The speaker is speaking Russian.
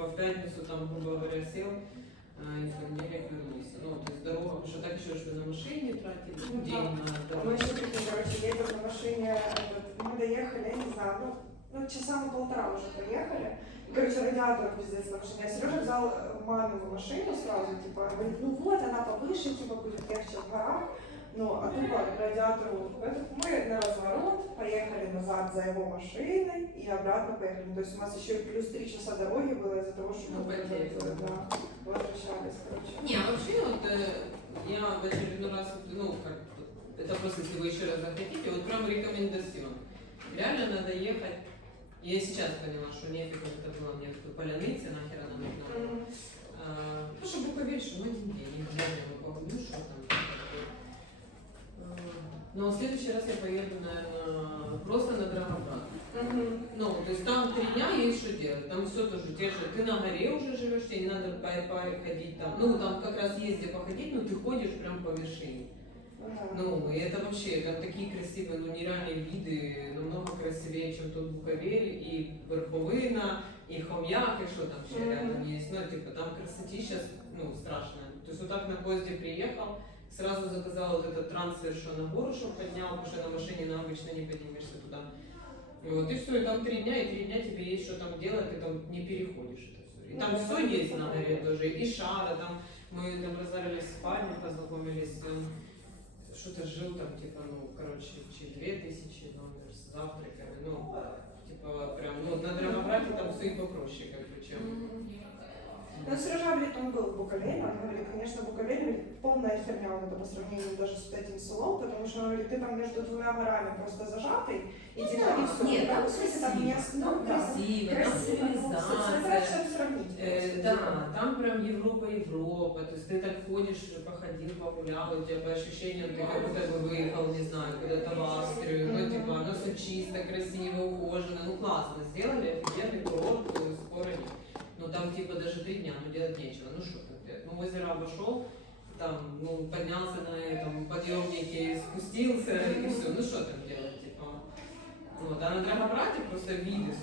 типа в пятницу там, грубо говоря, сел, а, и в понедельник вернулся. Ну, то есть дорога, потому что так еще что на машине тратили, ну, Ну, день на Мы дорогу. еще такие, короче, едем на машине, этот, мы доехали, я не знаю, ну, ну часа мы полтора уже проехали. И, короче, радиатор пиздец на машине. А Сережа взял э, мамину машину сразу, типа, говорит, ну вот, она повыше, типа, будет легче в горах. Ну, а тупо радиатору, мы на разворот поехали назад за его машиной и обратно поехали. Ну, То есть у нас еще и плюс три часа дороги было из-за того, что Ну, мы да, возвращались, короче. Не, а вообще вот э, я в очередной раз, ну, как, это просто если вы еще раз захотите, вот прям рекомендацион. Реально надо ехать. Я сейчас поняла, что нефиг это было мне в Полянице, нахер она нужна. Мгм. А, Ну, чтобы поверить, что ну, один день, я не погублю, что там. такое. А, Но в следующий раз я поеду, наверное, просто на Драгобрат. Мгм. Ну, то есть там три дня есть что делать. Там все тоже те же. Ты на горе уже живешь, тебе не надо по- походить там. Ну, там как раз есть где походить, но ты ходишь прям по вершине. Ну, и это вообще, там такие красивые, ну, нереальные виды, намного красивее, чем тут Буковель, и Верховина, и Хомяк, и что там еще Мгм. рядом есть. Ну, типа, там красотища, ну, страшная. То есть вот так на поезде приехал, сразу заказал вот этот трансфер, что на гору, что поднял, потому что на машине на обычно не поднимешься туда. И вот, и все, и там три дня, и три дня тебе есть что там делать, ты там не переходишь это все. И там Ну, все есть на горе тоже, и шара, там мы там разорились в спальне, познакомились, что-то жил там, типа, ну, короче, чи две тысячи номер с завтраками, ну, типа, прям, ну, на Драгобрате там все и попроще, как бы, чем... Ну, Сережа, говорит, он был в Буковеле, он говорит, конечно, говорит, полная херня вот это по сравнению даже с этим селом, потому что, он говорит, ты там между двумя горами просто зажатый, и типа, да, и все. нет, там смысле, там красиво, место, там ну, да, красиво, там красиво, ну, цивилизация. Э, да, там прям Европа, Европа, то есть ты так ходишь, походил, погулял, у тебя по ощущениям ты как будто бы выехал, не знаю, куда-то в Австрию, ну, типа, оно все чисто, красиво, ухожено, ну, классно сделали, офигенный курорт, скоро ну, там, типа, даже три дня, ну, делать нечего, ну, что делать, ну, озеро обошел, там, ну, поднялся на этом подъемнике, спустился, и все, ну, что там делать, типа, вот, а на Драгобрате просто виды